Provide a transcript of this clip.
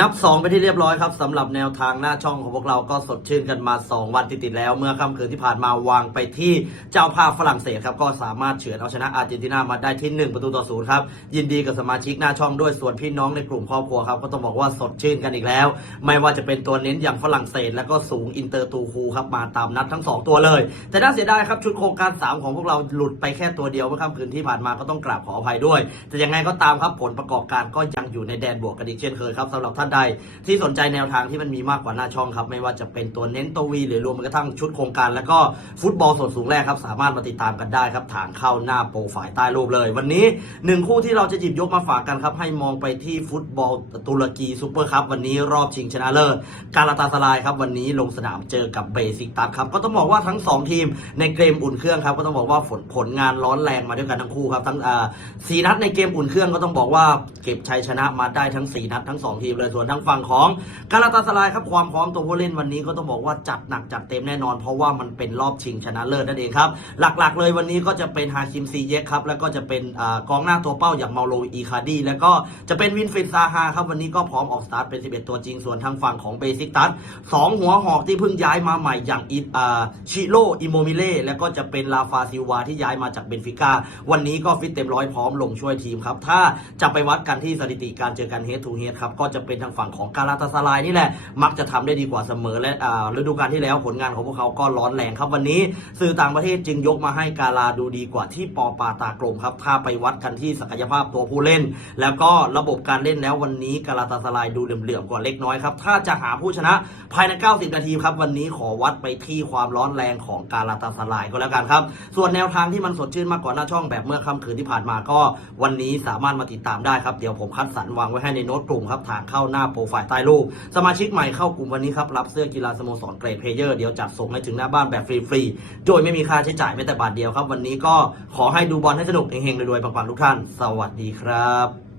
นับ 2 ไปที่เรียบร้อยครับสำหรับแนวทางหน้าช่องของพวกเราก็สดชื่นกันมา 2 วันติดๆแล้ว เมื่อค่ำคืนที่ผ่านมาวางไปที่เจ้าภาพฝรั่งเศสครับก็สามารถเฉือนเอาชนะอาร์เจนตินามาได้ที่ 1 ประตูต่อศูนย์ครับยินดีกับสมาชิกหน้าช่องด้วยส่วนพี่น้องในกลุ่มครอบครัวครับก็ต้องบอกว่าสดชื่นกันอีกแล้ว ไม่ว่าจะเป็นตัวเน้นอย่างฝรั่งเศส แล้วก็สูงอินเตอร์ตูคูครับมาตามนัดทั้ง 2 ตัวเลย แต่น่าเสียดายครับชุดโครงการ 3 ของพวกเราหลุดไปแค่ตัวเดียวเมื่อค่ำคืนที่ผ่านมาก็ต้องกราบขออภัยด้วย แต่ยังไงก็ตามครับผลประกอบการก็ยังอยู่ในแดนบวกกันอีกเช่นเคยครับสำหรับท่านใด ที่สนใจแนวทางที่มันมีมากกว่าหน้าช่องครับ ไม่ว่าจะเป็นตัวเน้นตัววีหรือรวมกระทั่งชุดโครงการ แล้วก็ฟุตบอลส่วนสูงแรกครับ สามารถมาติดตามกันได้ครับฐานเข้าหน้าโปรไฟล์ใต้รูปเลย วันนี้หนึ่งคู่ที่เราจะหยิบยกมาฝากกันครับให้มองไปที่ฟุตบอลตุรกีซูเปอร์คัพวันนี้รอบชิงชนะเลิศการาตาสลายครับวันนี้ลงสนามเจอกับเบซิกตัสครับก็ต้องบอกว่าทั้งสองทีมในเกมอุ่นเครื่องครับก็ต้องบอกว่าผลผลงานร้อนแรงมาด้วยกันทั้งคู่ครับทั้งอ่าสี่นัดในเกมอุ่นเครื่องก็ต้องบอกว่าเก็บชัยชนะมาได้ทั้งสี่นัดทั้งสองทีมเลยส่วนทั้งฝั่งของกาลาตาสลายครับความพร้อมตัวผู้เล่นวันนี้ก็ต้องบอกว่าจัดหนักจัดเต็มแน่นอน เพราะว่ามันเป็นรอบชิงชนะเลิศนั่นเองครับ หลักๆ เลยวันนี้ก็จะเป็นฮาคิมซีเยกครับแล้วก็จะเป็นอกองหน้าตัวเป้าอย่างเมาโลอีคาดีแล้วก็จะเป็นวินฟริดซาฮาครับวันนี้ก็พร้อมออกสตาร์ทเป็น 11 ตัวจริงส่วนทางฝั่งของเบซิกตัสสองหัวหอกที่เพิ่งย้ายมาใหม่อย่างอิอ่าชิโรอิโมมิเล่แล้วก็จะเป็นลาฟาซิวาที่ย้ายมาจากเบนฟิก้าวันนี้ก็ฟิตเต็มร้อยพร้อมลงช่วยทีมครับถ้าจะไปวัดกันที่สถิติการเจอกันเฮดทูเฮดครับก็จะเป็นทางฝั่งของกาลาตาสลายนี่แหละ มักจะทำได้ดีกว่าเสมอและฤดูกาลที่แล้วผลงานของพวกเขาก็ร้อนแรงครับวันนี้ สื่อต่างประเทศจึงยกมาให้กาลาดูดีกว่าที่ปอปาตากลมครับถ้าไปวัดกันที่ศักยภาพตัวผู้เล่น แล้วก็ระบบการเล่นแล้ววันนี้กาลาตาสลายดูเหลื่อมๆกว่าเล็กน้อยครับถ้าจะหาผู้ชนะภายใน 90 นาทีครับวันนี้ขอวัดไปที่ความร้อนแรงของกาลาตาสลายก็แล้วกันครับ ส่วนแนวทางที่มันสดชื่นมากกว่าหน้าช่องแบบเมื่อค่ำคืนที่ผ่านมาก็ วันนี้สามารถมาติดตามได้ครับเดี๋ยวผมคัดสรรวางไว้ให้ในโน้ตกลุ่มครับทางเข้าหน้าโปรไฟล์ใต้รูป สมาชิกใหม่เข้ากลุ่มวันนี้ครับ รับเสื้อกีฬาสโมสรเกรดเพลเยอร์เดี๋ยวจัดส่งให้ถึงหน้าบ้านแบบฟรีๆ โดยไม่มีค่าใช้จ่ายแม้แต่บาทเดียวครับ วันนี้ก็ขอให้ดูบอลให้สนุกเฮงๆรวยๆปังๆทุกท่าน สวัสดีครับ